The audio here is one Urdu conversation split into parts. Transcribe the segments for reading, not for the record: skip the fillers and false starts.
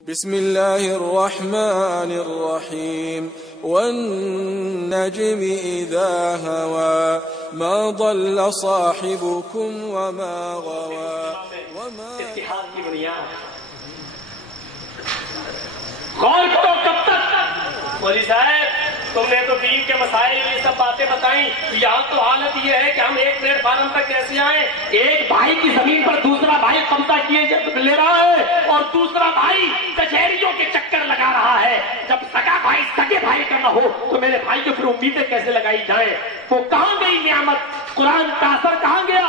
بسم الله الرحمن الرحيم والنجم إذا هوى ما ضل صاحبكم وما غوى اتحاد کی بنیاد غور کرو کب تک مولوی صاحب تم نے تو دین کے مسائل یہ سب باتیں بتائیں. یہاں تو حالت یہ ہے کہ ہم ایک پلیٹ فارم تک کیسے آئیں. ایک بھائی کی زمین پر دوسرا بھائی قبضہ کیے لے رہا ہے اور دوسرا بھائی کچہریوں کے چکر لگا رہا ہے. جب سگا بھائی سگے بھائی کا نہ ہو تو میرے بھائی کو پھر امیدیں کیسے لگائی جائیں. وہ کہاں گئی نعمت؟ قرآن کا اثر کہاں گیا؟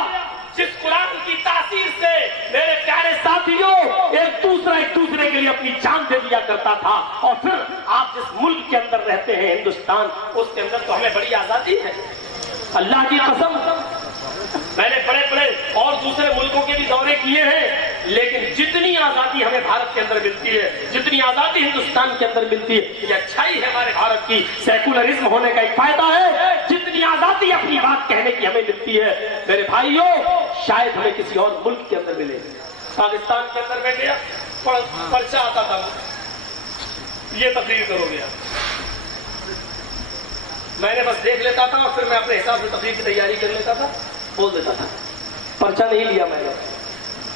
جس قرآن کی تاثیر سے میرے پیارے ساتھیوں ایک دوسرے کے لیے اپنی جان دے دیا کرتا تھا. اور پھر آپ جس ملک کے اندر رہتے ہیں ہندوستان، اس کے اندر تو ہمیں بڑی آزادی ہے. اللہ کی قسم میں نے بڑے اور دوسرے ملکوں کے بھی دورے کیے ہیں، لیکن جتنی آزادی ہمیں بھارت کے اندر ملتی ہے، جتنی آزادی ہندوستان کے اندر ملتی ہے، یہ اچھائی ہے ہمارے بھارت کی. سیکولرزم ہونے کا ایک فائدہ ہے. جتنی آزادی اپنی بات کہنے کی ہمیں ملتی ہے میرے بھائیوں، شاید ہمیں کسی اور ملک کے اندر ملے. پاکستان کے اندر میں گیا، پرچہ آتا تھا یہ تقریر کرو گیا، میں نے بس دیکھ لیتا تھا اور پھر میں اپنے حساب سے تقریر کی تیاری کر لیتا تھا، بول دیتا تھا. پرچہ نہیں لیا میں نے.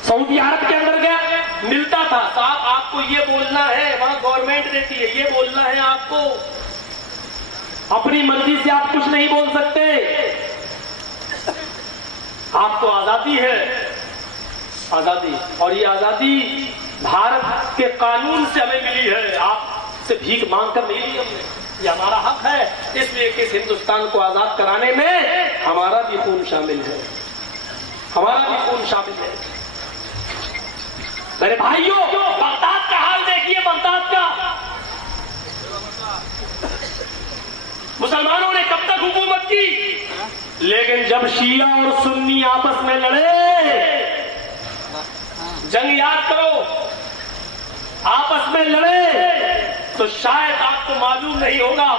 سعودی عرب کے اندر گیا، ملتا تھا صاحب آپ کو یہ بولنا ہے، وہاں گورنمنٹ دیتی ہے، یہ بولنا ہے آپ کو، اپنی مرضی سے آپ کچھ نہیں بول سکتے، آپ کو آزادی ہے. آزادی، اور یہ آزادی بھارت کے قانون سے ہمیں ملی ہے، آپ سے بھیک مانگ کر نہیں لی ہم نے. یہ ہمارا حق ہے، اس لیے کہ اس ہندوستان کو آزاد کرانے میں ہمارا بھی خون شامل ہے، ہمارا بھی خون شامل ہے. میرے بھائیوں بغداد کا حال دیکھیے، بغداد کا مسلمانوں نے کب تک حکومت کی، لیکن جب شیعہ اور سنی آپس میں لڑے، جنگ یاد کرو، آپس میں لڑے، تو شاید آپ کو معلوم نہیں ہوگا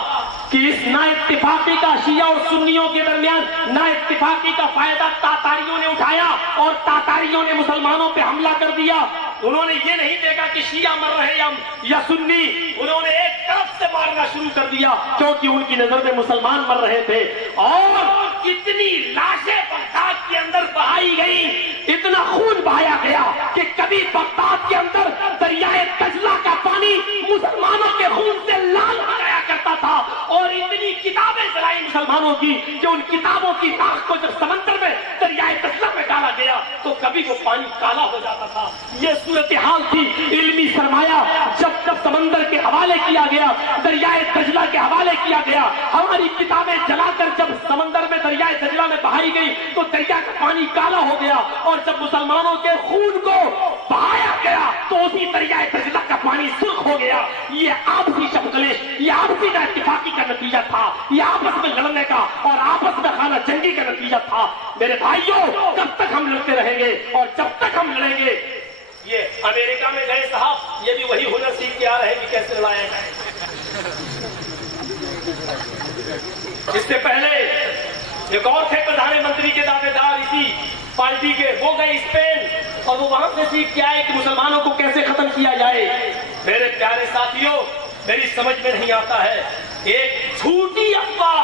کہ اس نا اتفاقی کا شیعہ اور سنیوں کے درمیان نا اتفاقی کا فائدہ تاتاریوں نے اٹھایا اور تاتاریوں نے مسلمانوں پہ حملہ کر دیا. انہوں نے یہ نہیں دیکھا کہ شیعہ مر رہے یا سنی، انہوں نے ایک طرف سے مارنا شروع کر دیا کیونکہ ان کی نظر میں مسلمان مر رہے تھے. اور کتنی لاشیں بغداد کے اندر بہائی گئی، اتنا خون بہایا گیا کہ کبھی بغداد کے اندر دریائے دجلہ کا پانی مسلمانوں کے خون سے لال ہو جایا کرتا تھا. اور اتنی کتابیں چلائی مسلمانوں کی کہ ان کتابوں کی راکھ کو جب سمندر میں دریائے دجلہ میں ڈالا گیا تو کبھی وہ پانی کالا ہو جاتا تھا. یہ صورتحال تھی. علمی سرمایہ جب سمندر کے حوالے کیا گیا، دریائے دجلہ کے حوالے کیا گیا، ہماری کتابیں جلا کر جب سمندر میں دریائے دجلہ میں بہائی گئی تو دریا کا پانی کالا ہو گیا. اور جب مسلمانوں کے خون کو بہایا گیا تو اسی دریائے دجلہ کا پانی سرخ ہو گیا. یہ آپسی شبکلیش، یہ آپسی نا اتفاقی کا نتیجہ تھا، یہ آپس میں لڑنے کا اور آپس میں خانہ جنگی کا نتیجہ تھا. میرے بھائیوں کب تک ہم لڑتے رہیں گے؟ اور جب تک ہم لڑیں گے، یہ امریکہ میں گئے صاحب، یہ بھی وہی ہنر سیکھ کے آ رہے ہیں کہ کیسے لڑایا جائے. اس سے پہلے ایک اور تھے پردھان منتری کے دعوے دار اسی پارٹی کے، وہ گئے اسپین اور وہ وہاں سے سیکھ کے آئے کہ مسلمانوں کو کیسے ختم کیا جائے. میرے پیارے ساتھیوں میری سمجھ میں نہیں آتا ہے، ایک جھوٹی افواہ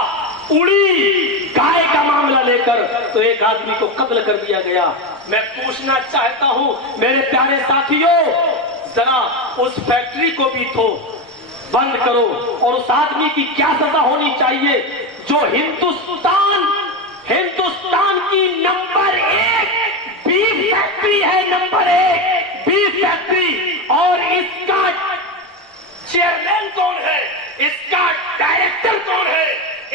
اڑی گائے کا معاملہ لے کر تو ایک آدمی کو قتل کر دیا گیا. میں پوچھنا چاہتا ہوں میرے پیارے ساتھیوں، ذرا اس فیکٹری کو بھی تو بند کرو. اور اس آدمی کی کیا سزا ہونی چاہیے جو ہندوستان کی نمبر 1 بیف فیکٹری ہے، نمبر 1 بیف فیکٹری، اور اس کا چیئرمین کون ہے، اس کا ڈائریکٹر کون ہے،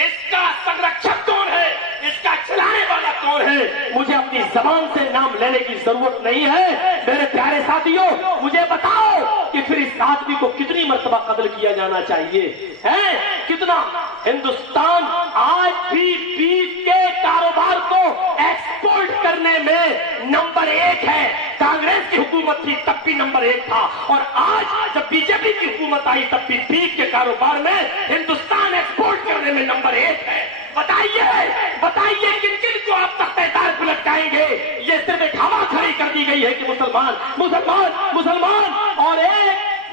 اس کا سنرکشک کون ہے، اس کا چلانے والا کون ہے. مجھے اپنی زبان سے نام لینے کی ضرورت نہیں ہے. میرے پیارے ساتھیوں مجھے بتاؤ کہ پھر اس آدمی کو کتنی مرتبہ قتل کیا جانا چاہیے ہے؟ کتنا؟ ہندوستان آج بھی بیف کے کاروبار کو ایکسپورٹ کرنے میں نمبر 1 ہے. کانگریس کی حکومت تھی تب بھی نمبر 1 تھا، اور آج جب بی جے پی کی حکومت آئی تب بھی بیف کے کاروبار میں ہندوستان ایکسپورٹ کرنے میں نمبر 1 ہے. بتائیے کن کن کو آپ تختہ دار کو لٹکائیں گے؟ یہ صرف ایک ہوا کھڑی کر دی گئی ہے کہ مسلمان. اور ایک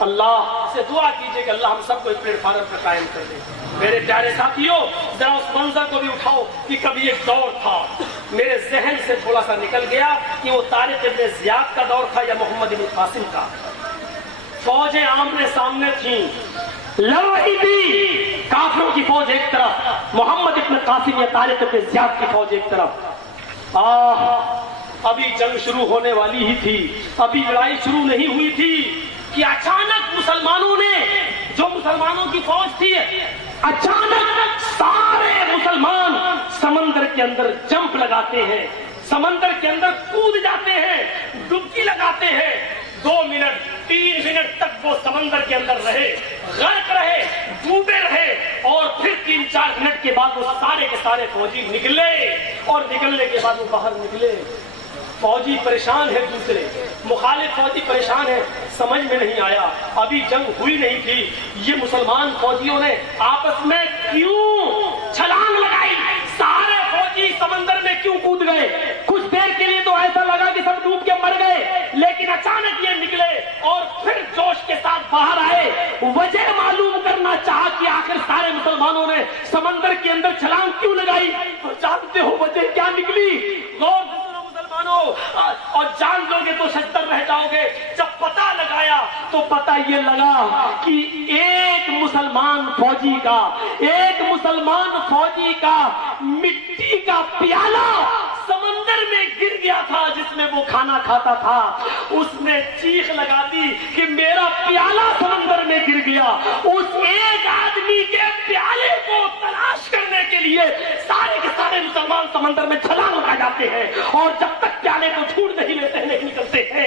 اللہ سے دعا کیجئے کہ اللہ ہم سب کو اس پلیٹ فارم پر قائم کر دے۔ میرے پیارے ساتھیوں، ذرا اس منظر کو بھی اٹھاؤ کہ کبھی ایک دور تھا، میرے ذہن سے تھوڑا سا نکل گیا کہ وہ طارق ابن زیاد کا دور تھا یا محمد ابن قاسم کا۔ فوجیں آمنے سامنے تھیں، لڑ رہی تھی، کافروں کی فوج ایک طرف، محمد ابن قاسم یا طارق ابن زیاد کی فوج ایک طرف۔ ابھی جنگ شروع ہونے والی ہی تھی، ابھی لڑائی شروع نہیں ہوئی تھی کہ اچانک مسلمانوں نے، جو مسلمانوں کی فوج تھی، اچانک سارے مسلمان سمندر کے اندر جمپ لگاتے ہیں، سمندر کے اندر کود جاتے ہیں، ڈبکی لگاتے ہیں۔ 2 منٹ 3 منٹ تک وہ سمندر کے اندر رہے، غرق رہے، ڈوبے رہے، اور پھر 3-4 منٹ کے بعد وہ سارے کے سارے فوجی نکلے، اور نکلنے کے بعد وہ باہر نکلے۔ فوجی پریشان ہے، دوسرے مخالف فوجی پریشان ہے، سمجھ میں نہیں آیا، ابھی جنگ ہوئی نہیں تھی، یہ مسلمان فوجیوں نے آپس میں کیوں چھلانگ لگائی، سارے فوجی سمندر میں کیوں کود گئے؟ کچھ دیر کے لیے تو ایسا لگا کہ سب ڈوب کے مر گئے، لیکن اچانک یہ نکلے اور پھر جوش کے ساتھ باہر آئے۔ وجہ معلوم کرنا چاہا کہ آخر سارے مسلمانوں نے سمندر کے اندر چھلانگ کیوں لگائی، تو جانتے ہو وجہ کیا نکلی؟ غور سے سنو مسلمانوں، اور جان لو گے تو شتر رہ جاؤ گے۔ جب پتہ لگایا تو پتہ یہ لگا کہ ایک مسلمان فوجی کا مٹی کا پیالہ سمندر میں گر گیا تھا جس میں وہ کھانا کھاتا تھا۔ اس نے چیخ لگا دی کہ میرا پیالہ سمندر میں گر گیا۔ اس ایک آدمی کے پیالے کو تلاش کرنے کے لیے سارے کے سارے مسلمان سمندر میں چھلانگ لگا جاتے ہیں، اور جب تک پیالے کو چھوٹ نہیں لیتے ہیں نہیں نکلتے ہیں۔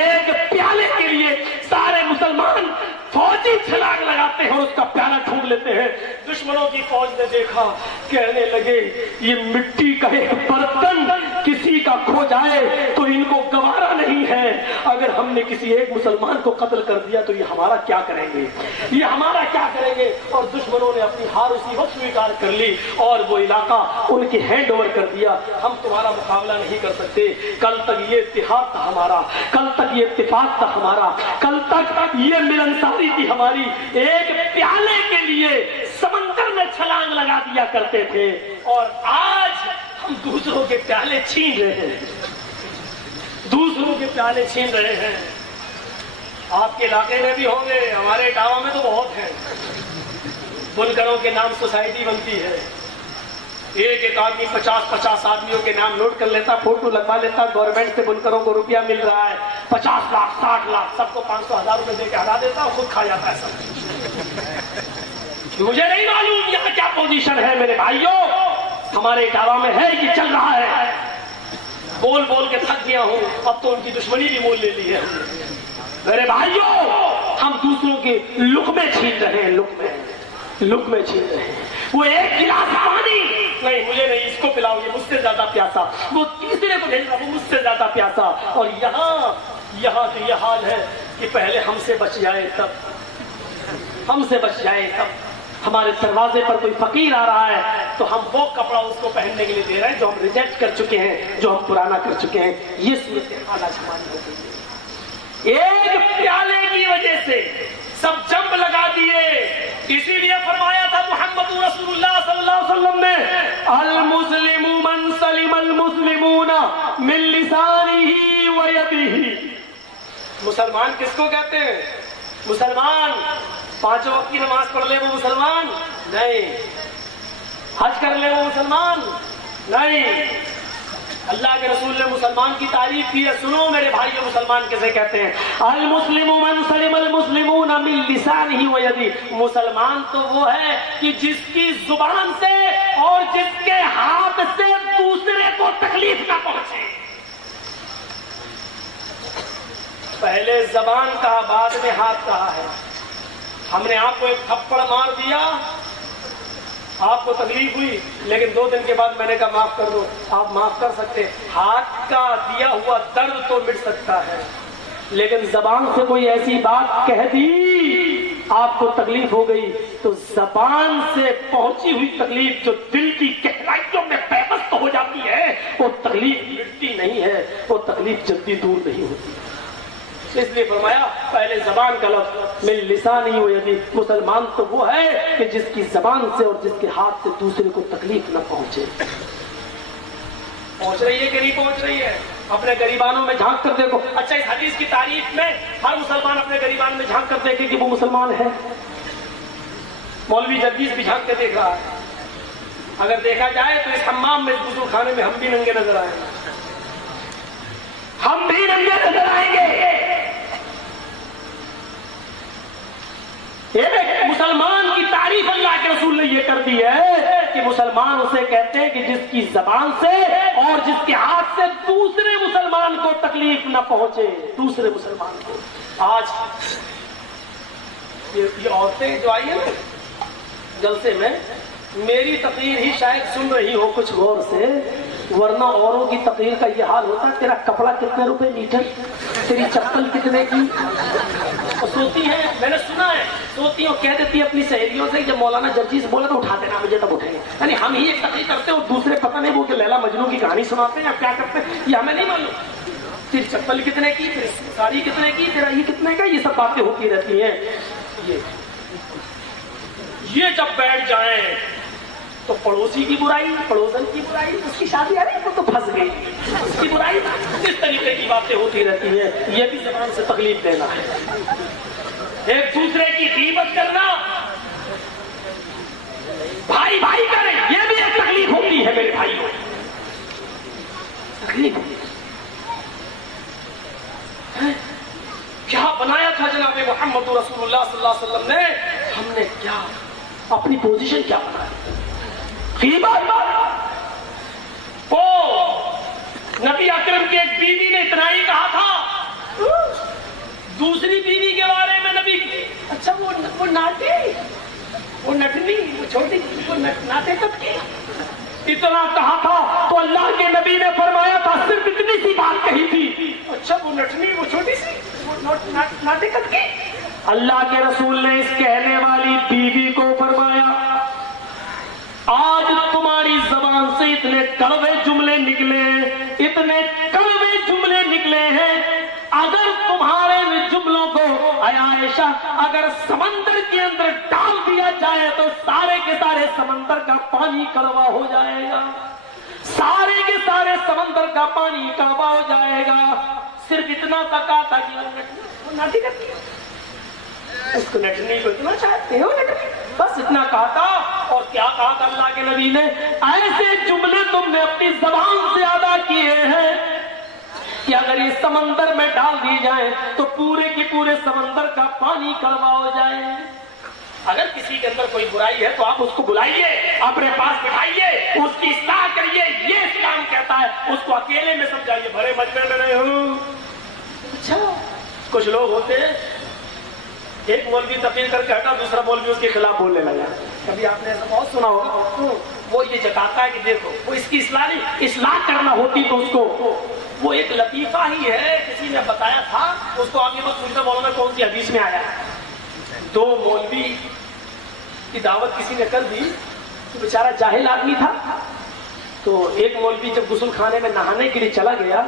ایک پیالے کے لیے سارے مسلمان فوجی چھلانگ لگاتے ہیں اور اس کا پیالہ ڈھونڈ لیتے ہیں۔ دشمنوں کی فوج نے دیکھا، کہنے لگے یہ مٹی کا ایک برتن کسی کا کھو جائے تو ان کو گوارا نہیں ہے، اگر ہم نے کسی ایک مسلمان کو قتل کر دیا تو یہ ہمارا کیا کریں گے، یہ ہمارا کیا کریں گے۔ اور دشمنوں نے اپنی ہار اسی وقت سویکار کر لی اور وہ علاقہ ان کے ہینڈ اوور کر دیا۔ ہم تمہارا مقابلہ نہیں کر سکتے، کل تک یہ اتحاد تھا ہمارا، کل تک یہ اتفاق تھا ہمارا، کل تک یہ ملنساری تھی ہماری، ایک پیالے کے لیے سمندر میں چھلانگ لگا دیا کرتے تھے، اور آج ہم دوسروں کے پیالے چھین رہے ہیں، دوسروں کے پیالے چھین رہے ہیں۔ آپ کے علاقے میں بھی ہوں گے، ہمارے اٹاوا میں تو بہت ہیں، بنکروں کے نام سوسائٹی بنتی ہے، ایک آدمی 50 آدمیوں کے نام نوٹ کر لیتا، فوٹو لگوا لیتا، گورنمنٹ سے بنکروں کو روپیہ مل رہا ہے 50 لاکھ 60 لاکھ، سب کو 500,000 روپے دے کے ہٹا دیتا اور خود کھا جاتا ہے سب۔ مجھے نہیں معلوم یہاں کیا پوزیشن ہے میرے بھائیوں، ہمارے اٹاوا میں ہے، یہ چل رہا ہے۔ بول بول کے تھک گیا ہوں، اب تو ان کی دشمنی بھی مول لے لی ہے میرے بھائیوں۔ ہم دوسروں کے لقمے چھین رہے ہیں، لقمے چھین رہے ہیں۔ وہ ایک گلاس پانی نہیں، مجھے نہیں، اس کو پلاؤ، یہ مجھ سے زیادہ پیاسا، وہ تیسرے کو بھیج رہا، وہ مجھ سے زیادہ پیاسا۔ اور یہاں تو یہ حال ہے کہ پہلے ہم سے بچ جائے تب ہمارے دروازے پر کوئی فقیر آ رہا ہے تو ہم وہ کپڑا اس کو پہننے کے لیے دے رہے ہیں جو ہم ریجیکٹ کر چکے ہیں، جو ہم پرانا کر چکے ہیں۔ یہ صورتحال آج ہماری ہو گئی ہے، ایک پیالے کی وجہ سے سب جنب لگا دیے۔ اسی لیے فرمایا تھا محمد رسول اللہ صلی اللہ علیہ وسلم نے، المسلم من سلم المسلمون من لسانه ويده۔ مسلمان کس کو کہتے ہیں؟ مسلمان 5 وقت کی نماز پڑھ لے وہ مسلمان نہیں، حج کر لے وہ مسلمان نہیں۔ اللہ کے رسول نے مسلمان کی تعریف کی ہے، سنو میرے بھائیو مسلمان کیسے کہتے ہیں؟ المسلم من سلم المسلمون من لسانه ويده۔ مسلمان تو وہ ہے کہ جس کی زبان سے اور جس کے ہاتھ سے دوسرے کو تکلیف نہ پہنچے۔ پہلے زبان کہا، بعد میں ہاتھ کہا ہے۔ ہم نے آپ کو ایک تھپڑ مار دیا، آپ کو تکلیف ہوئی، لیکن 2 دن کے بعد میں نے کہا معاف کر دو، آپ معاف کر سکتے۔ ہاتھ کا دیا ہوا درد تو مٹ سکتا ہے، لیکن زبان سے کوئی ایسی بات کہہ دی آپ کو تکلیف ہو گئی تو زبان سے پہنچی ہوئی تکلیف جو دل کی گہرائیوں میں پیوست ہو جاتی ہے وہ تکلیف مٹتی نہیں ہے، وہ تکلیف جلدی دور نہیں ہوتی۔ اس لیے فرمایا پہلے زبان کا لفظ من لسانی و یدی. مسلمان تو وہ ہے کہ جس کی زبان سے اور جس کے ہاتھ سے دوسرے کو تکلیف نہ پہنچے. پہنچ رہی ہے کہ نہیں پہنچ رہی ہے؟ اپنے غریبانوں میں جھانک کر دیکھو. اچھا اس حدیث کی تعریف میں ہر مسلمان اپنے غریبان میں جھانک کر دیکھے کہ وہ مسلمان ہے. مولوی جدید بھی جھانک کے دیکھ رہا ہے. اگر دیکھا جائے تو اس حمام میں غسل خانے میں ہم بھی ننگے نظر آئیں گے. ہم بھی ننگے نظر آئیں گے. ایک مسلمان کی تعریف اللہ کے رسول نے یہ کر دی ہے کہ مسلمان اسے کہتے ہیں کہ جس کی زبان سے اور جس کے ہاتھ سے دوسرے مسلمان کو تکلیف نہ پہنچے. دوسرے مسلمان کو. آج یہ عورتیں جو آئی ہیں نا جلسے میں, میری تقریر ہی شاید سن رہی ہو کچھ غور سے, ورنہ اوروں کی تقریر کا یہ حال ہوتا ہے تیرا کپڑا کتنے روپے میٹر, تیری چپل کتنے کی. اور سوتی ہیں, میں نے سنا ہے سوتی ہیں, کہہ دیتی ہے اپنی سہیلیوں سے جب مولانا جرجیز بولے تو اٹھا دینا مجھے تب اٹھیں گے. یعنی ہم ہی ایک تقریر کرتے ہیں اور دوسرے پتہ نہیں وہ کہ لیلا مجنوں کی کہانی سناتے ہیں یا کیا کرتے ہیں یہ ہمیں نہیں معلوم. تیری چپل کتنے کی, تیری ساڑی کتنے کی, تیرا یہ کتنے کا, یہ سب باتیں ہوتی رہتی ہیں. یہ جب بیٹھ جائیں تو پڑوسی کی برائی, پڑوسن کی برائی, اس کی شادی آ رہی تو پھنس گئی, اس کی برائی, اس طریقے کی باتیں ہوتی رہتی ہیں. یہ بھی زبان سے تکلیف دینا ہے. ایک دوسرے کی غیبت کرنا, بھائی بھائی کرے, یہ بھی ایک تکلیف ہوتی ہے میرے بھائیوں. تکلیف کیا بنایا تھا جناب محمد رسول اللہ صلی اللہ علیہ وسلم نے, ہم نے کیا اپنی پوزیشن کیا بنائی. او نبی اکرم کی ایک بیوی نے اتنا ہی کہا تھا, دوسری بیوی کے بارے میں نبی, اچھا وہ ناٹے, وہ نٹنی, وہ چھوٹی, وہ ناٹے کب کی, اتنا کہا تھا تو اللہ کے نبی نے فرمایا تھا صرف اتنی سی بات کہی تھی. اچھا وہ نٹنی, وہ چھوٹی سی, وہ ناٹے کب کی. اللہ کے رسول نے اس کہنے والی بیوی کو فرمایا آج تمہاری زبان سے اتنے کڑوے جملے نکلے, اتنے کڑوے جملے نکلے ہیں, اگر تمہارے جملوں کو اے عائشہ اگر سمندر کے اندر ڈال دیا جائے تو سارے کے سارے سمندر کا پانی کڑوا ہو جائے گا, سارے کے سارے سمندر کا پانی کڑوا ہو جائے گا. صرف اتنا تک کہا تھا کہ وہ ناٹی کرتی ہے, اس کو نٹنی کو اتنا چاہتے ہو, بس اتنا کہا تھا. اور کیا کہا تھا اللہ کے نبی نے, ایسے جملے تم نے اپنی زبان سے ادا کیے ہیں کہ اگر یہ سمندر میں ڈال دی جائیں تو پورے کے پورے سمندر کا پانی کڑوا ہو جائے. اگر کسی کے اندر کوئی برائی ہے تو آپ اس کو بلائیے, اپنے پاس بٹھائیے, اس کی اصلاح کریے, یہ اسلام کہتا ہے. اس کو اکیلے میں سمجھائیے, بھرے مجمع میں رہے ہو. اچھا کچھ لوگ ہوتے ہیں, ایک مولوی تقریر کر کے ہٹا, دوسرا مولوی اس کے خلاف بولنے لگا. کبھی آپ نے ایسا بہت سنا ہوگا. وہ یہ جتاتا ہے کہ دیکھو وہ اس کی اصلاح نہیں, اصلاح کرنا ہوتی تو اس کو, وہ ایک لطیفہ ہی ہے, کسی نے بتایا تھا اس کو. آپ یہ مت پوچھنا مولانا کون سی حدیث میں آیا ہے. دو مولوی کی دعوت کسی نے کر دی, تو بیچارہ جاہل آدمی تھا. تو ایک مولوی جب غسل خانے میں نہانے کے لیے چلا گیا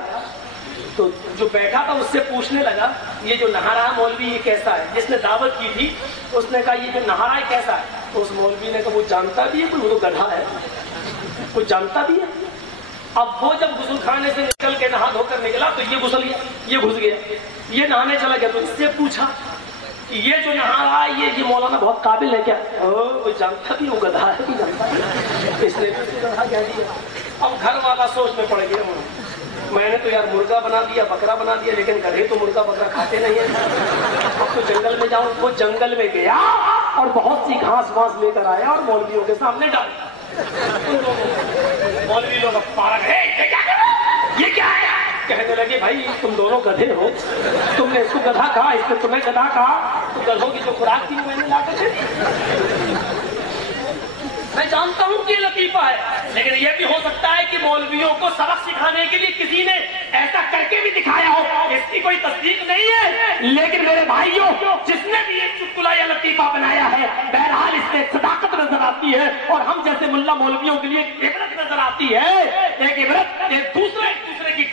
تو جو بیٹھا تھا اس سے پوچھنے لگا یہ جو نہا رہا مولوی یہ کیسا ہے. جس نے دعوت کی تھی اس نے کہا یہ جو نہا رہا ہے کیسا ہے. تو اس مولوی نے کہا وہ جانتا بھی ہے, کوئی وہ تو گدھا ہے, کوئی جانتا بھی ہے. اب وہ جب غسل خانے سے نکل کے نہا دھو کر نکلا تو یہ گھس گیا, یہ نہانے چلا گیا. تو اس سے پوچھا کہ یہ جو نہا رہا ہے یہ مولانا بہت قابل ہے کیا. کوئی جانتا بھی, وہ گدھا ہے, کوئی جانتا ہے, اس نے گدھا کہہ دیا. اب گھر والا سوچ میں پڑ گیا, میں نے تو یار مرغا بنا دیا, بکرا بنا دیا, لیکن گدھے تو مرغا بکرا کھاتے نہیں ہیں. اب تو جنگل میں جاؤں. وہ جنگل میں گیا اور بہت سی گھاس واس لے کر آیا اور مولویوں کے سامنے ڈال. مولوی لوگ پارک ہے, یہ کیا ہے. کہنے لگے بھائی تم دونوں گدھے ہو, تم نے اس کو گدھا کہا, اس نے تمہیں گدھا کہا, تو گدھوں کی جو خوراک تھی میں نے لا کر دی. میں جانتا ہوں کہ یہ لطیفہ ہے, لیکن یہ بھی ہو سکتا ہے کہ مولویوں کو سبق سکھانے کے لیے کسی نے ایسا کر کے بھی دکھایا ہو. اس کی کوئی تصدیق نہیں ہے, لیکن میرے بھائیوں جس نے بھی ایک چٹکلا یا لطیفہ بنایا ہے بہرحال اس میں صداقت نظر آتی ہے. اور ہم جیسے ملا مولویوں کے لیے ایک عبرت نظر آتی ہے, ایک عبرت, ایک دوسرے کی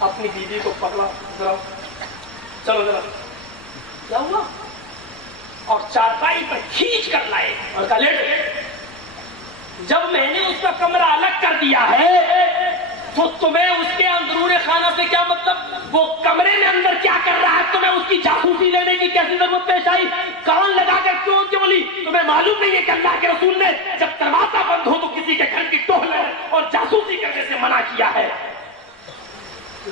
اپنی بیوی کو پکڑا، ذرا چلو ذرا، کیا ہوا؟ اور چارپائی پر کھینچ کر لائے اور کہا لیٹ۔ جب میں نے اس کا کمرہ الگ کر دیا ہے تو تمہیں اس کے اندرون خانہ سے کیا مطلب؟ وہ کمرے میں اندر کیا کر رہا ہے تمہیں اس کی جاسوسی لینے کی کیسی ضرورت پیش آئی؟ کان لگا کر کیوں بولی؟ تمہیں معلوم نہیں ہے کہ اللہ کے رسول نے جب دروازہ بند ہو تو کسی کے گھر کی ٹوہ لینے اور جاسوسی کرنے سے منع کیا ہے؟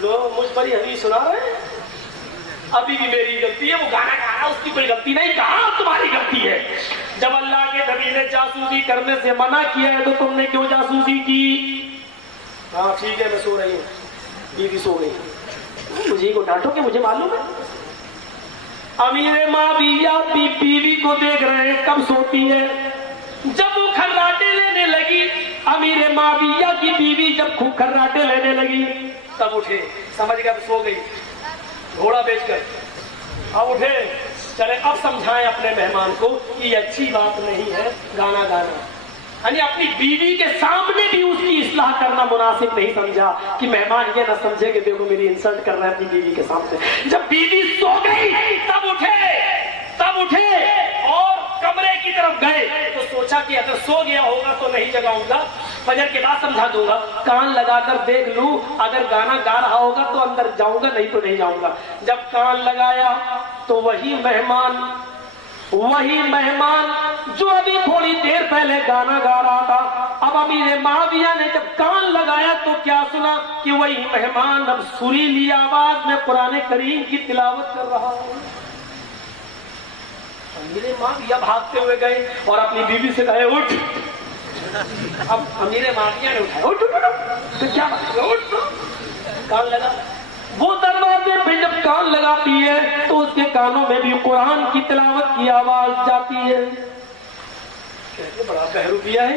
لوگ مجھ پر ہی حدیث سنا رہے ہیں، ابھی بھی میری غلطی ہے، وہ گانا گا رہا اس کی کوئی غلطی نہیں، کہاں تمہاری غلطی ہے؟ جب اللہ کے نبی نے جاسوسی کرنے سے منع کیا ہے تو تم نے کیوں جاسوسی کی؟ ہاں ٹھیک ہے میں سو رہی ہوں، بیوی سو گئی، مجھے کو ڈانٹو کہ مجھے معلوم ہے؟ امیر معاویہ بیوی کو دیکھ رہے ہیں کب سوتی ہے؟ جب وہ کھراٹے لینے لگی، امیر معاویہ کی بیوی جب خوب کھراٹے لینے لگی تب اٹھے، سمجھ گیا سو گئی، گھوڑا بیچ کر اب اٹھے، چلے اب سمجھائیں اپنے مہمان کو کہ یہ اچھی بات نہیں ہے گانا گانا، یعنی اپنی بیوی کے سامنے بھی اس کی اصلاح کرنا مناسب نہیں سمجھا کہ مہمان یہ نہ سمجھے کہ دیکھو میری انسلٹ کر رہا ہے اپنی بیوی کے سامنے۔ جب بیوی سو گئی تب اٹھے اور کمرے کی طرف گئے تو سوچا کہ اگر سو گیا ہوگا تو نہیں جگاؤں گا، فجر کے بعد سمجھا دوں گا، کان لگا کر دیکھ لوں اگر گانا گا رہا ہوگا تو اندر جاؤں گا نہیں تو نہیں جاؤں گا۔ جب کان لگایا تو وہی مہمان جو ابھی تھوڑی دیر پہلے گانا گا رہا تھا، اب امیر معاویہ نے جب کان لگایا تو کیا سنا کہ وہی مہمان اب سریلی آواز میں قرآن کریم کی تلاوت کر رہا ہے۔ امیر معاویہ بھاگتے ہوئے گئے اور اپنی بیوی سے کہے اٹھ۔ اب امیر معاویہ نے اٹھایا، اٹھ تو کیا اٹھ، کان لگا۔ وہ دروازے پہ جب کان لگاتی ہے تو اس کے کانوں میں بھی قرآن کی تلاوت کی آواز جاتی ہے۔ کہتے بڑا بہروپیہ ہے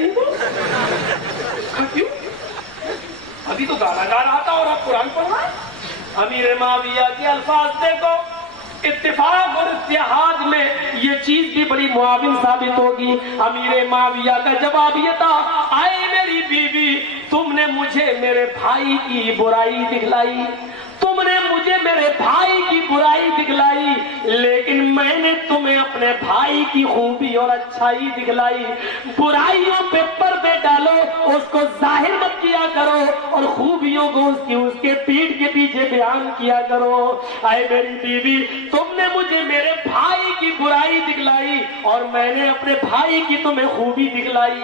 کیوں؟ ابھی تو گانا گا رہا تھا اور اب قرآن پڑھ رہا ہے۔ امیر معاویہ کے الفاظ دیکھو، اتفاق اور اتحاد میں یہ چیز بھی بڑی معاون ثابت ہوگی۔ امیر معاویہ کا جواب یہ تھا، آئے میری بیوی، تم نے مجھے میرے بھائی کی برائی دکھلائی، لیکن میں نے تمہیں اپنے بھائی کی خوبی اور اچھائی دکھلائی۔ برائیوں پہ پردے ڈالو، اس کو ظاہر مت کیا کرو، اور خوبیوں کو اس کے پیٹھ کے پیچھے بیان کیا کرو۔ اے میری بیوی، تم نے مجھے میرے بھائی کی برائی دکھلائی اور میں نے اپنے بھائی کی تمہیں خوبی دکھلائی۔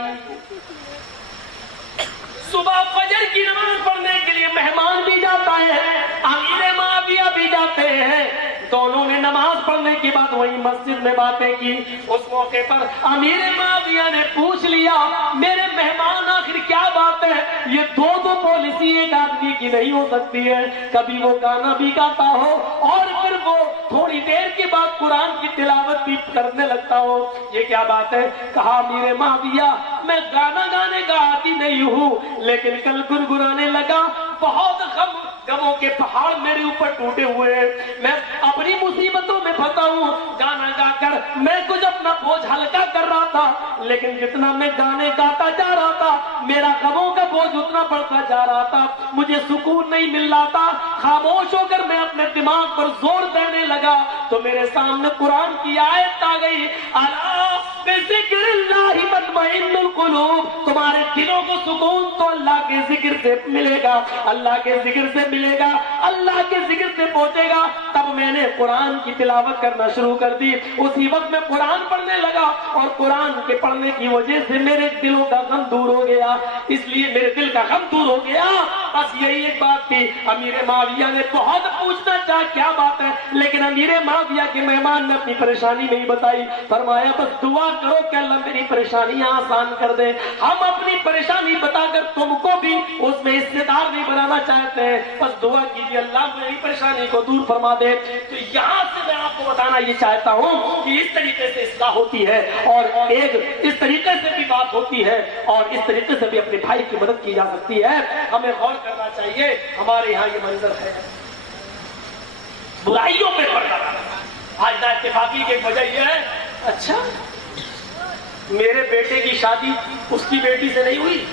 صبح فجر کی نماز پڑھنے کے لیے مہمان بھی جاتا ہے، امیر معاویہ بھی جاتے ہیں، دونوں نے نماز پڑھنے کے بعد وہی مسجد میں باتیں کی۔ اس موقع پر امیر معاویہ نے پوچھ لیا، میرے مہمان آخر کیا بات ہے؟ یہ دو پالیسی ایک آدمی کی نہیں ہو سکتی ہے، کبھی وہ گانا بھی گاتا ہو اور پھر وہ تھوڑی دیر کے بعد قرآن کی تلاوت بھی کرنے لگتا ہو، یہ کیا بات ہے؟ کہا امیر معاویہ، میں گانا گانے کا عادی نہیں ہوں، لیکن کل گنگنانے لگا، بہت غموں کے پہاڑ میرے اوپر ٹوٹے ہوئے، میں اپنی مصیبتوں میں پھنسا ہوں، گانا گا کر میں کچھ اپنا بوجھ ہلکا کر رہا تھا، لیکن جتنا میں گانے گاتا جا رہا تھا میرا غموں کا بوجھ اتنا بڑھتا جا رہا تھا، مجھے سکون نہیں مل رہا تھا۔ خاموش ہو کر میں اپنے دماغ پر زور دینے لگا تو میرے سامنے قرآن کی آیت آ گئی، الا بذکر اللہ تطمئن القلوب، تمہارے دلوں کو سکون تو اللہ کے ذکر سے ملے گا، اللہ کے ذکر سے ملے گا، اللہ کے ذکر سے پہنچے گا۔ تب میں نے قرآن کی تلاوت کرنا شروع کر دی، اسی وقت میں قرآن پڑھنے لگا اور قرآن کے پڑھنے کی وجہ سے میرے دلوں کا غم دور ہو گیا، اس لیے میرے دل کا غم دور ہو گیا۔ بس یہی ایک بات تھی۔ امیر معاویہ نے بہت پوچھنا چاہا کیا بات ہے، لیکن امیر معاویہ کے مہمان نے اپنی پریشانی نہیں بتائی، فرمایا بس دعا کرو کہ اللہ میری پریشانیاں آسان کر دے۔ ہم اپنی پریشانی بتا کر تم کو بھی اس میں حصے دار نہیں بنانا چاہتے ہیں، بس دعا کیجیے اللہ میری پریشانی کو دور فرما دے۔ تو یہاں سے میں آپ کو بتانا یہ چاہتا ہوں کہ اس طریقے سے اصلاح ہوتی ہے اور ایک اس طریقے سے بھی بات ہوتی ہے اور اس طریقے سے بھی اپنے بھائی کی مدد کی جا سکتی ہے۔ ہمیں غور کرنا چاہیے، ہمارے یہاں یہ منظر ہے برائیوں پہ پردہ۔ آج نا اتفاقی کی ایک وجہ یہ ہے، اچھا میرے بیٹے کی شادی اس کی بیٹی سے نہیں ہوئی،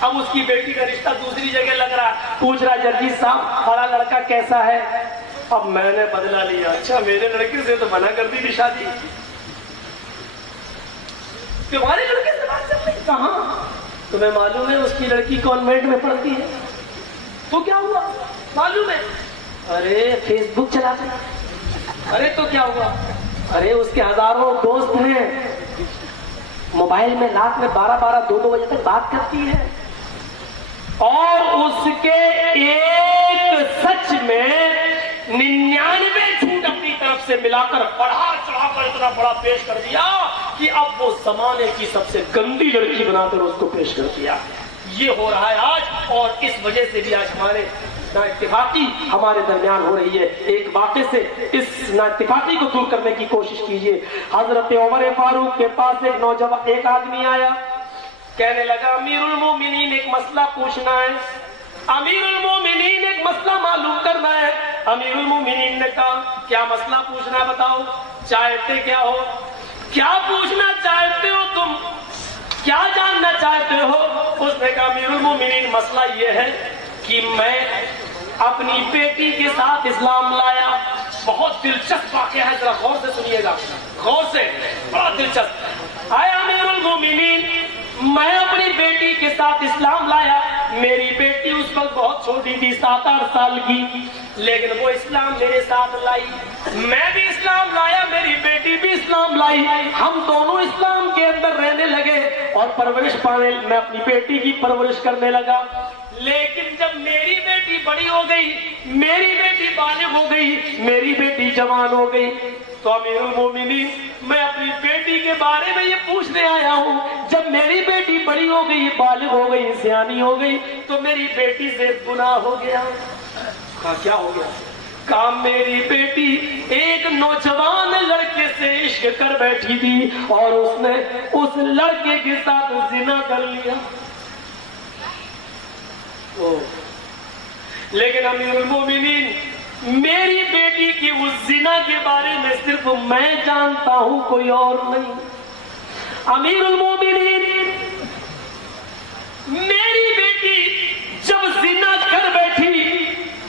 اب اس کی بیٹی کا رشتہ دوسری جگہ لگ رہا ہے، پوچھ رہا جرجی صاحب بڑا لڑکا کیسا ہے؟ اب میں نے بدلا لیا، اچھا میرے لڑکے سے تو منع کر دی تھی شادی، تمہارے لڑکے سے بات کر رہی؟ کہاں؟ تمہیں معلوم ہے اس کی لڑکی کانوینٹ میں پڑھتی ہے؟ تو کیا ہوا معلوم ہے؟ ارے فیس بک چلاتے ہیں۔ ارے تو کیا ہوا؟ ارے اس کے ہزاروں دوست ہیں، موبائل میں رات میں 12 2 بجے تک بات کرتی ہے، اور اس کے ایک سچ میں 99 جھوٹ اپنی طرف سے ملا کر بڑھا چڑھا کر اتنا بڑا پیش کر دیا کہ اب وہ زمانے کی سب سے گندی لڑکی بنا کر اس کو پیش کر دیا۔ یہ ہو رہا ہے آج، اور اس وجہ سے بھی آج ہمارے نااتفاقی ہمارے درمیان ہو رہی ہے۔ ایک واقعے سے اس نااتفاقی کو دور کرنے کی کوشش کیجیے۔ حضرت عمر فاروق کے پاس ایک آدمی آیا، کہنے لگا امیر المومنین ایک مسئلہ پوچھنا ہے، امیر المومنین ایک مسئلہ معلوم کرنا ہے۔ امیر المومنین نے کہا کیا مسئلہ پوچھنا بتاؤ، چاہتے کیا ہو، کیا پوچھنا چاہتے ہو تم، کیا جاننا چاہتے ہو؟ اس نے کہا امیر المومنین مسئلہ یہ ہے کہ میں اپنی بیٹی کے ساتھ اسلام لایا۔ بہت دلچسپ واقعہ ہے، ذرا غور سے سنیے گا، غور سے، بڑا دلچسپ۔ اے امیر المومنین، میں اپنی بیٹی کے ساتھ اسلام لایا، میری بیٹی اس وقت بہت چھوٹی تھی، 7-8 سال کی، لیکن وہ اسلام میرے ساتھ لائی، میں بھی اسلام لایا، میری بیٹی بھی اسلام لائی، ہم دونوں اسلام کے اندر رہنے لگے اور پرورش پانے، میں اپنی بیٹی کی پرورش کرنے لگا۔ لیکن جب میری بیٹی بڑی ہو گئی، میری بیٹی بالغ ہو گئی، میری بیٹی جوان ہو گئی، تو امیر المومنین میں اپنی بیٹی کے بارے میں یہ پوچھنے آیا ہوں، جب میری بیٹی بڑی ہو گئی، بالغ ہو گئی، سیانی ہو گئی، تو میری بیٹی سے گناہ ہو گیا۔ کہا کیا ہو گیا؟ کہا میری بیٹی ایک نوجوان لڑکے سے عشق کر بیٹھی تھی اور اس نے اس لڑکے کے ساتھ زنا کر لیا۔ لیکن امیر المومنین میری بیٹی کی اس زنا کے بارے میں صرف میں جانتا ہوں، کوئی اور نہیں۔ امیر المومنین میری بیٹی جب زنا کر بیٹھی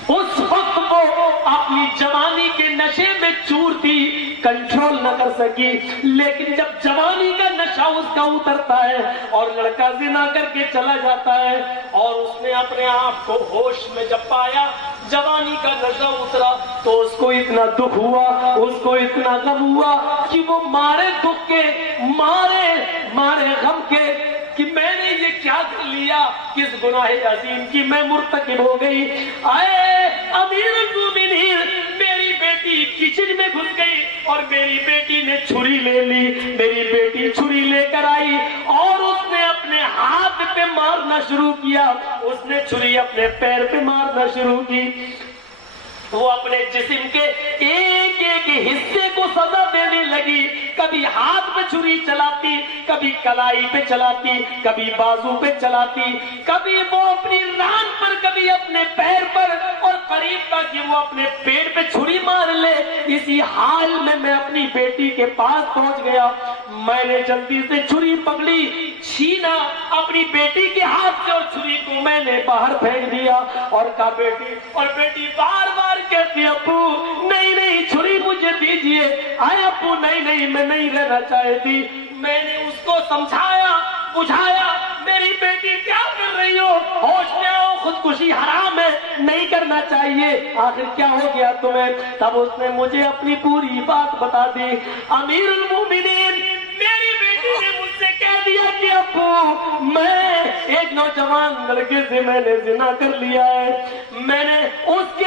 اس وقت وہ اپنی جوانی کے نشے میں چور تھی، کنٹرول نہ کر سکی، لیکن جب جوانی کا نشہ اس کا اترتا ہے اور لڑکا زنا کر کے چلا جاتا ہے اور اس نے اپنے آپ کو ہوش میں جب پایا، جوانی کا نشہ اترا، تو اس کو اتنا دکھ ہوا، اس کو اتنا غم ہوا کہ وہ مارے دکھ کے، مارے غم کے کہ میں نے یہ کیا کر لیا، کس گناہ عظیم کی میں مرتکب ہو گئی۔ اے امیر المومنین، میری بیٹی کچن میں گھس گئی اور میری بیٹی نے چھری لے لی، میری بیٹی چھری لے کر آئی اور اس نے اپنے ہاتھ پہ مارنا شروع کیا، اس نے چھری اپنے پیر پہ مارنا شروع کی۔ وہ اپنے جسم کے ایک ایک حصے کو سزا دینے لگی، کبھی ہاتھ پہ چھری چلاتی، کبھی کلائی پہ چلاتی، کبھی بازو پہ چلاتی، کبھی وہ اپنی ران پر، کبھی اپنے پیر پر، اور قریب تھا کہ وہ اپنے پیٹ پہ چھری مار لے۔ اسی حال میں اپنی بیٹی کے پاس پہنچ گیا، میں نے جلدی سے چھری پکڑی، چھینا اپنی بیٹی کے ہاتھ سے اور چھری کو میں نے باہر پھینک دیا اور کہا بیٹی، اور بیٹی بار بار کہتی ابو نہیں چھری مجھے دیجئے، آئے ابو نہیں میں نہیں رہنا چاہتی۔ میں نے اس کو سمجھایا بجھایا، میری بیٹی کیا کر رہی ہو، ہوش میں آؤ، خودکشی حرام ہے، نہیں کرنا چاہیے، آخر کیا ہو گیا تمہیں؟ تب اس نے مجھے اپنی پوری بات بتا دی۔ امیر المومنین میری بیٹی نے مجھ سے کہہ دیا کہ ابو میں ایک نوجوان لڑکے سے میں نے زنا کر لیا ہے، میں نے اس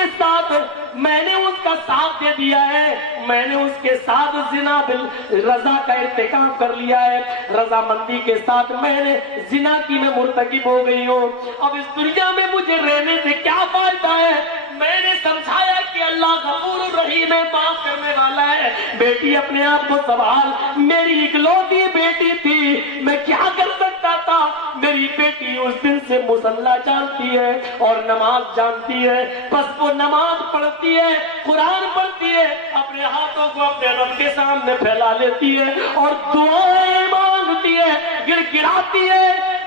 کا ساتھ دے دیا ہے، میں نے اس کے ساتھ زنا بالرضا کا ارتکاب کر لیا ہے، رضامندی کے ساتھ میں نے زنا کی میں مرتکب ہو گئی ہوں، اب اس دنیا میں مجھے رہنے سے کیا فائدہ ہے؟ میں نے سمجھایا کہ اللہ غفور الرحیم ہے، معاف کرنے والا ہے، بیٹی اپنے آپ کو سنبھال، میری اکلوتی بیٹی تھی، میں کیا کر سکتا تھا؟ میری بیٹی اس دن سے مصلی جانتی ہے اور نماز جانتی ہے، بس وہ نماز پڑھتی ہے، قرآن پڑھتی ہے، اپنے ہاتھوں کو اپنے رب کے سامنے پھیلا لیتی ہے اور دعائیں مانگتی ہے، گڑ گڑاتی ہے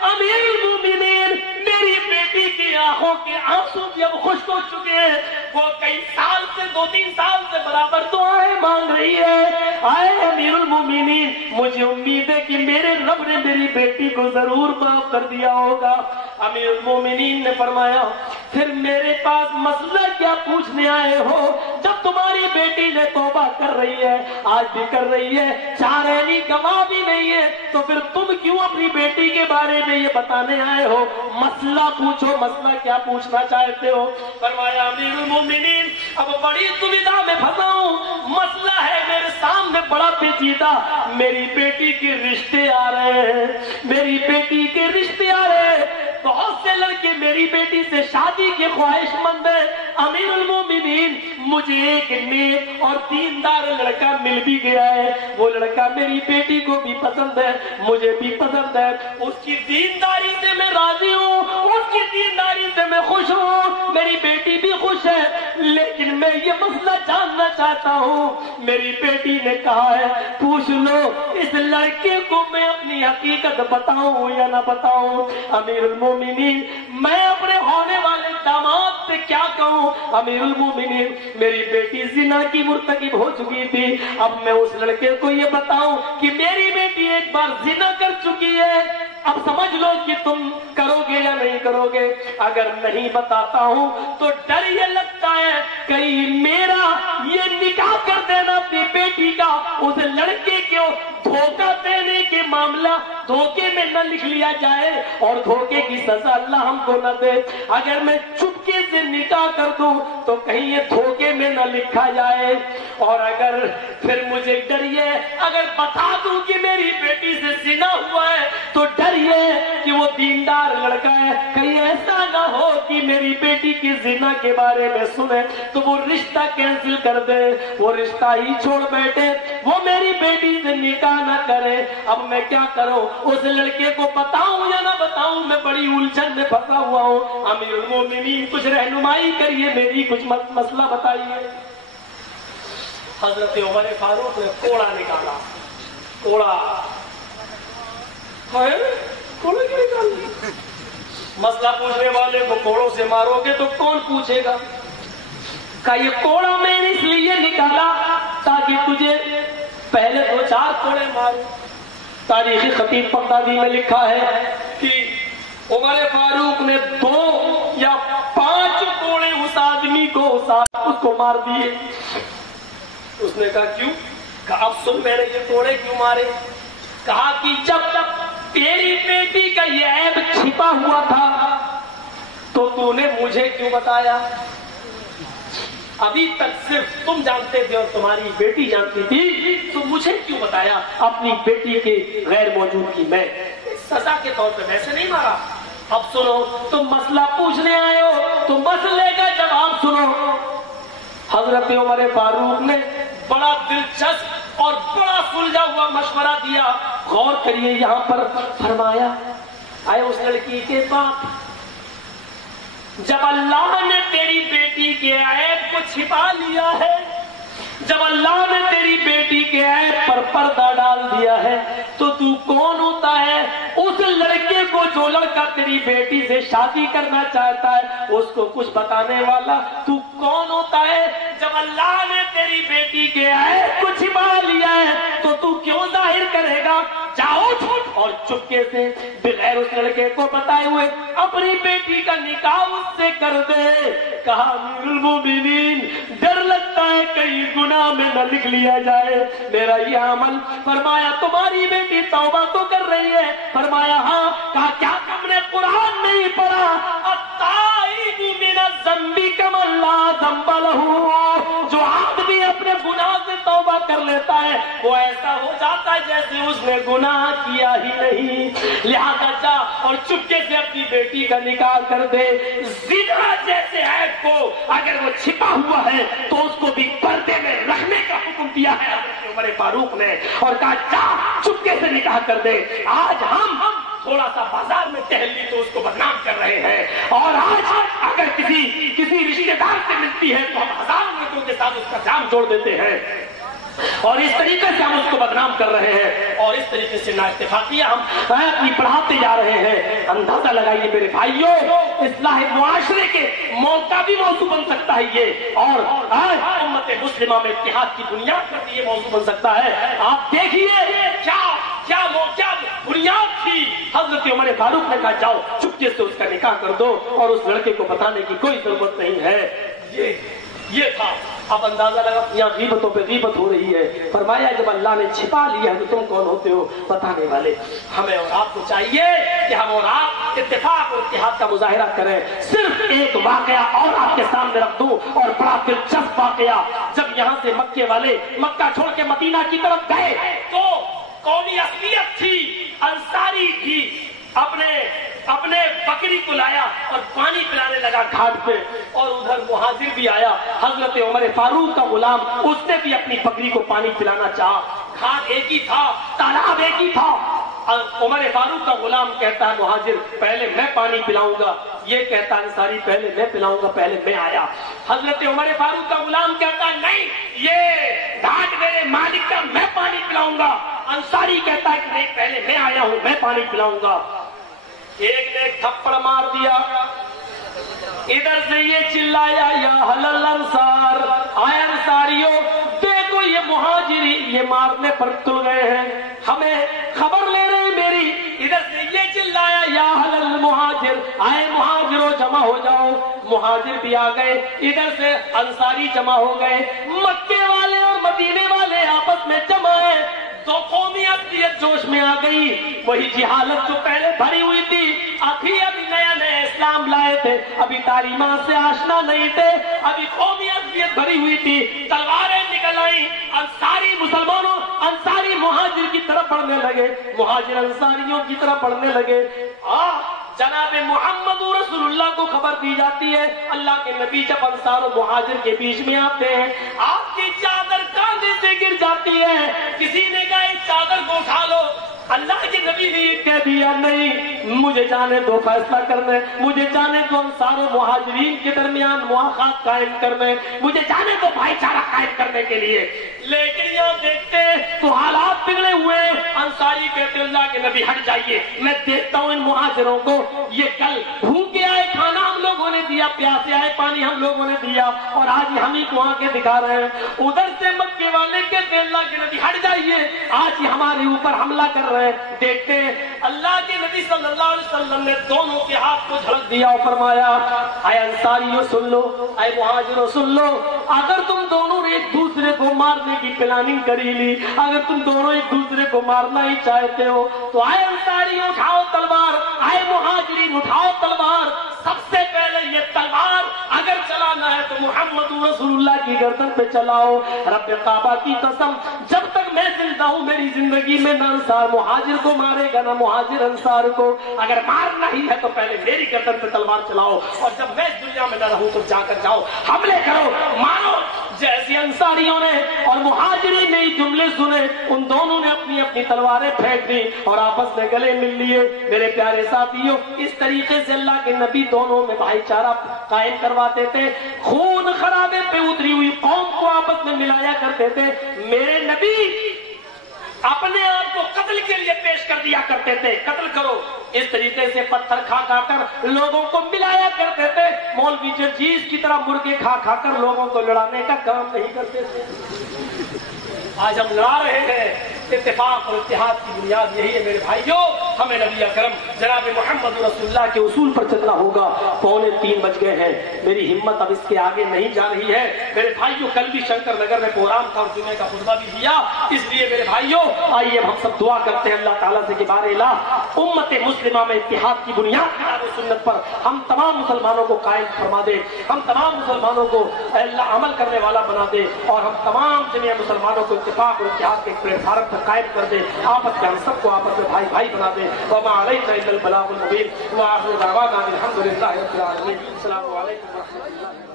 امیر المومنین میری بیٹی کی آنکھوں کے آنسو جب خشک ہو چکے ہیں، وہ کئی سال سے 2-3 سال سے برابر دعائیں مانگ رہی ہے، آئے امیر المومنین مجھے امید ہے کہ میرے رب نے میری بیٹی کو ضرور معاف کر دیا ہوگا۔ امیر المومنین نے فرمایا پھر میرے پاس مسئلہ کیا پوچھنے آئے ہو؟ جب تمہاری بیٹی نے توبہ کر رہی ہے، آج بھی کر رہی ہے، چارینی گواہ بھی نہیں ہے، تو پھر تم کیوں اپنی بیٹی کے بارے میں یہ بتانے آئے ہو؟ مسئلہ پوچھو، مسئلہ کیا پوچھنا چاہتے ہو؟ فرمایا امیر المومنین اب بڑی دودھا میں پھنسا ہوں، مسئلہ ہے میرے سامنے بڑا پیچیدہ، میری بیٹی کے رشتے آ رہے ہیں، میری بیٹی کے رشتے آ رہے ہیں، بہت سے لڑکے میری بیٹی سے شادی کے خواہش مند ہیں، امیر المومنین مجھے ایک نیک اور دیندار لڑکا مل بھی گیا ہے، وہ لڑکا میری بیٹی کو بھی پسند ہے، مجھے بھی پسند ہے، اس کی دینداری سے میں راضی ہوں، اس کی دینداری سے میں خوش ہوں، میری بیٹی بھی خوش ہے، لیکن میں یہ مسئلہ جاننا چاہتا ہوں، میری بیٹی نے کہا ہے پوچھ لو اس لڑکے کو میں اپنی حقیقت بتاؤں یا نہ بتاؤں؟ امیر المومنین میں اپنے ہونے والے داماد سے کیا کہوں؟ امیر المومنین میری بیٹی زنا کی مرتکب ہو چکی تھی، اب میں اس لڑکے کو یہ بتاؤں کہ میری بیٹی ایک بار زنا کر چکی ہے، اب سمجھ لو کہ تم کرو گے یا نہیں کرو گے؟ اگر نہیں بتاتا ہوں تو ڈر یہ لگتا ہے کہیں میرا یہ نکاح کر دینا اپنی بیٹی کا اس لڑکے کو دھوکہ دینے کے معاملہ دھوکے میں نہ لکھ لیا جائے اور دھوکے کی سزا اللہ ہم کو نہ دے، اگر میں چپکے سے نکاح کر دوں تو کہیں یہ دھوکے میں نہ لکھا جائے، اور اگر پھر مجھے ڈر یہ اگر بتا دوں کہ میری بیٹی سے زنا ہوا ہے تو ڈر یہ کہ وہ دیندار لڑکا ہے، کہیں ایسا نہ ہو کہ میری بیٹی کی زنا کے بارے میں سنے تو وہ رشتہ کینسل کر دے، وہ رشتہ ہی چھوڑ بیٹھے، وہ میری بیٹی سے نکاح نہ کرے، اب میں کیا کروں؟ اس لڑکے کو بتاؤں یا نہ بتاؤں؟ میں بڑی الجھن میں پھنسا ہوا ہوں، امیر المومنین کچھ رہنمائی کریے، میری کچھ مسئلہ بتائیے۔ حضرت عمر فاروق نے کوڑا نکالا، کوڑا کوڑے کیوں نکال دیا؟ مسئلہ پوچھنے والے کو کوڑوں سے مارو گے تو کون پوچھے گا؟ کہ یہ کوڑا میں نے اس لیے نکالا تاکہ تجھے پہلے 2-4 کوڑے مارو۔ تاریخی خطیب بغدادی میں لکھا ہے کہ عمر فاروق نے 2 یا 5 کوڑے اس آدمی کو اس کو مار دیے۔ اس نے کہا کیوں؟ کہا اب سن میں نے یہ کوڑے کیوں مارے؟ کہا کہ جب تیری بیٹی کا یہ عیب چھپا ہوا تھا تو نے مجھے کیوں بتایا؟ ابھی تک صرف تم جانتے تھے اور تمہاری بیٹی جانتی تھی، تو مجھے کیوں بتایا؟ اپنی بیٹی کے غیر موجودگی میں سزا کے طور پہ ویسے نہیں مارا۔ اب سنو، تم مسئلہ پوچھنے آئے ہو تو مسئلے کا جواب سنو۔ حضرت عمر فاروق نے بڑا دلچسپ اور بڑا سلجھا ہوا مشورہ دیا، غور کریے یہاں پر۔ فرمایا آئے اس لڑکی کے باپ، جب اللہ نے تیری بیٹی کے عیب کو چھپا لیا ہے، جب اللہ نے تیری بیٹی کے عیب پر پردہ ڈال دیا ہے، تو تو کون ہوتا ہے اس لڑکے کو جو لڑکا تیری بیٹی سے شادی کرنا چاہتا ہے اس کو کچھ بتانے والا؟ تو کون ہوتا ہے جب اللہ نے تیری بیٹی کے عیب کو چھپا لیا ہے تو تو کیوں ظاہر کرے گا؟ جاؤ اور چپکے سے بغیر اس لڑکے کو بتائے ہوئے اپنی بیٹی کا نکاح اس سے کر دے۔ کہا امیر المومنین ڈر لگتا ہے کہیں گناہ میں نہ لکھ لیا جائے میرا یہ عمل۔ فرمایا تمہاری بیٹی توبہ تو کر رہی ہے؟ فرمایا ہاں۔ کہا کیا تم نے قرآن نہیں پڑھا؟ التائب من الذنب کمن لا ذنب لہ، جو آدمی اپنے گناہ سے توبہ کر لیتا ہے وہ ایسا ہو جاتا ہے جیسے اس نے گناہ کیا ہی نہیں۔ لہذا جا اور چپکے سے اپنی بیٹی کا نکاح کر دے۔ زنا جیسے عیب کو اگر وہ چھپا ہوا ہے تو اس کو بھی پردے میں رکھنے کا حکم دیا ہے حضرت عمر فاروق نے، اور کہا جا چپکے سے نکاح کر دے۔ آج ہم تھوڑا سا بازار میں ٹہل لی تو اس کو بدنام کر رہے ہیں، اور آج اگر کسی رشتے دار سے ملتی ہے تو ہم 1000 لڑکوں کے ساتھ اس کا جام جوڑ دیتے ہیں۔ اور اس طریقے سے ہم اس کو بدنام کر رہے ہیں اور اس طریقے سے نا اتفاقیہ ہم اپنی بڑھاتے جا رہے ہیں. اندازہ لگائیے میرے بھائیوں، اصلاح معاشرے کے کا بھی موضوع بن سکتا ہے یہ، اور امت مسلمہ میں اتحاد کی بنیاد پر بھی یہ موضوع بن سکتا ہے. آپ دیکھیے کیا بنیاد تھی. حضرت عمر فاروق نے کہا جاؤ چپکے سے اس کا نکاح کر دو اور اس لڑکے کو بتانے کی کوئی ضرورت نہیں ہے. یہ تھا. اب اندازہ لگا یہاں غیبتوں پہ غیبت ہو رہی ہے. فرمایا جب اللہ نے چھپا لیا ہے تو تم کون ہوتے ہو بتانے والے. ہمیں اور آپ کو چاہیے کہ ہم اور آپ اتفاق اور اتحاد کا مظاہرہ کریں. صرف ایک واقعہ اور آپ کے سامنے رکھ دوں، اور بڑا دلچسپ واقعہ. جب یہاں سے مکے والے مکہ چھوڑ کے مدینہ کی طرف گئے تو قومی اصلیت تھی، انصاری تھی، اپنے بکری کو لایا اور پانی پلانے لگا گھاٹ پہ، اور ادھر مہاجر بھی آیا حضرت عمر فاروق کا غلام، اس نے بھی اپنی بکری کو پانی پلانا چاہا. گھاٹ ایک ہی تھا، تالاب ایک ہی تھا. عمر فاروق کا غلام کہتا ہے مہاجر پہلے میں پانی پلاؤں گا، یہ کہتا ہے انصاری پہلے میں پلاؤں گا، پہلے میں آیا. حضرت عمر فاروق کا غلام کہتا ہے نہیں، یہ گھاٹ میرے مالک کا، میں پانی پلاؤں گا. انصاری کہتا ہے کہ نہیں پہلے میں آیا ہوں، میں پانی پلاؤں گا. ایک نے تھپڑ مار دیا، ادھر سے یہ چلایا یا حلال انصار، آئے انصاریوں دیکھو یہ مہاجری یہ مارنے پر تل گئے ہیں، ہمیں خبر لے رہے ہیں میری. ادھر سے یہ چلایا یا حلال مہاجر، آئے مہاجروں جمع ہو جاؤ. مہاجر بھی آ گئے، ادھر سے انصاری جمع ہو گئے. مکے والے اور مدینے والے آپس میں جمع ہیں. تو قومی اصلیت جوش میں آ گئی. وہی جہالت جو پہلے بھری ہوئی تھی، ابھی نیا نیا اسلام لائے تھے، ابھی تعلیمات سے آشنا نہیں تھے، ابھی قومی اصلیت بھری ہوئی تھی. تلواریں نکل آئیں، انصاری مسلمانوں انصاری مہاجر کی طرف بڑھنے لگے، مہاجر انصاریوں کی طرف بڑھنے لگے. جناب محمد رسول اللہ کو خبر دی جاتی ہے اللہ کے نبی جب انصار و مہاجر کے بیچ میں آتے ہیں، آپ کی چادر کاندھے سے گر جاتی ہے. کسی نے کہا اس چادر کو اٹھا لو. اللہ کے نبی نے یہ کہہ دیا نہیں، مجھے جانے دو فیصلہ کرنے، مجھے جانے دو انصار و مہاجرین کے درمیان مواخات قائم کرنے، مجھے جانے دو بھائی چارہ قائم کرنے کے لیے. لیکن یہاں دیکھتے تو حالات بگڑے ہوئے. انصاری کہتے اللہ کے نبی ہٹ جائیے، میں دیکھتا ہوں ان مہاجروں کو، یہ کل بھوکے آئے کھانا ہم لوگوں نے دیا، پیاسے آئے پانی ہم لوگوں نے دیا، اور آج ہم ہی کو آ کے دکھا رہے ہیں. ادھر سے مکے والے کہتے اللہ کے نبی ہٹ جائیے، آج ہی ہمارے اوپر حملہ کر رہے ہیں. دیکھتے اللہ کے نبی صلی اللہ علیہ وسلم نے دونوں کے ہاتھ کو جھڑک دیا اور فرمایا اے انصاریوں سن لو، اے مہاجروں سن لو، اگر تم دونوں نے ایک دوسرے کو مارنے کی پلاننگ کری لی، اگر تم دونوں ایک دوسرے کو مارنا ہی چاہتے ہو تو اے انصاریوں اٹھاؤ تلوار، اے مہاجرین اٹھاؤ تلوار. سب سے پہلے یہ تلوار اگر چلانا ہے تو محمد رسول اللہ کی گردن پہ چلاؤ. رب کعبہ کی قسم جب تک میں زندہ ہوں میری زندگی میں نہ انصار مہاجر کو مارے گا نہ مہاجر انصار کو. اگر مارنا ہی ہے تو پہلے میری گردن پہ تلوار چلاؤ، اور جب میں اس دنیا میں نہ رہوں تو جا کر جاؤ حملے کرو مارو. جیسے انصاریوں نے اور مہاجرین نے جملے سنے، ان دونوں نے اپنی اپنی تلواریں پھینک دی اور آپس میں گلے مل لیے. میرے پیارے ساتھیوں، اس طریقے سے اللہ کے نبی دونوں میں بھائی چارہ قائم کرواتے تھے. خون خرابے پہ اتری ہوئی قوم کو آپس میں ملایا کرتے تھے. میرے نبی اپنے آپ کو قتل کے لیے پیش کر دیا کرتے تھے، قتل کرو. اس طریقے سے پتھر کھا کھا کر لوگوں کو ملایا کرتے تھے. مولوی جرجیز کی طرح مرغے کھا کھا کر لوگوں کو لڑانے کا کام نہیں کرتے تھے. آج ہم لڑا رہے ہیں. اتفاق اور اتحاد کی بنیاد یہی ہے میرے بھائیوں. ہمیں نبی اکرم جناب محمد رسول اللہ کے اصول پر چلنا ہوگا. 2:45 بج گئے ہیں، میری ہمت اب اس کے آگے نہیں جا رہی ہے. میرے بھائیوں کل بھی شنکر نگر میں پروگرام تھا اور جمعے کا خطبہ بھی دیا، اس لیے میرے بھائیوں آئیے ہم سب دعا کرتے ہیں اللہ تعالیٰ سے کہ بار الہ امت مسلمہ میں اتحاد کی بنیاد کتاب و سنت پر ہم تمام مسلمانوں کو قائم فرما دے، ہم تمام مسلمانوں کو اللہ عمل کرنے والا بنا دے، اور ہم تمام جميع مسلمانوں کو اتفاق اور اتحاد کے ایک پلیٹ فارم پر قائم کر دے. آپس میں ہم سب کو آپس میں بھائی بھائی بنا دے. وما علینا الا البلاغ المبین. وآخر دعوانا الحمد للہ رب العالمین. السلام علیکم ورحمۃ اللہ.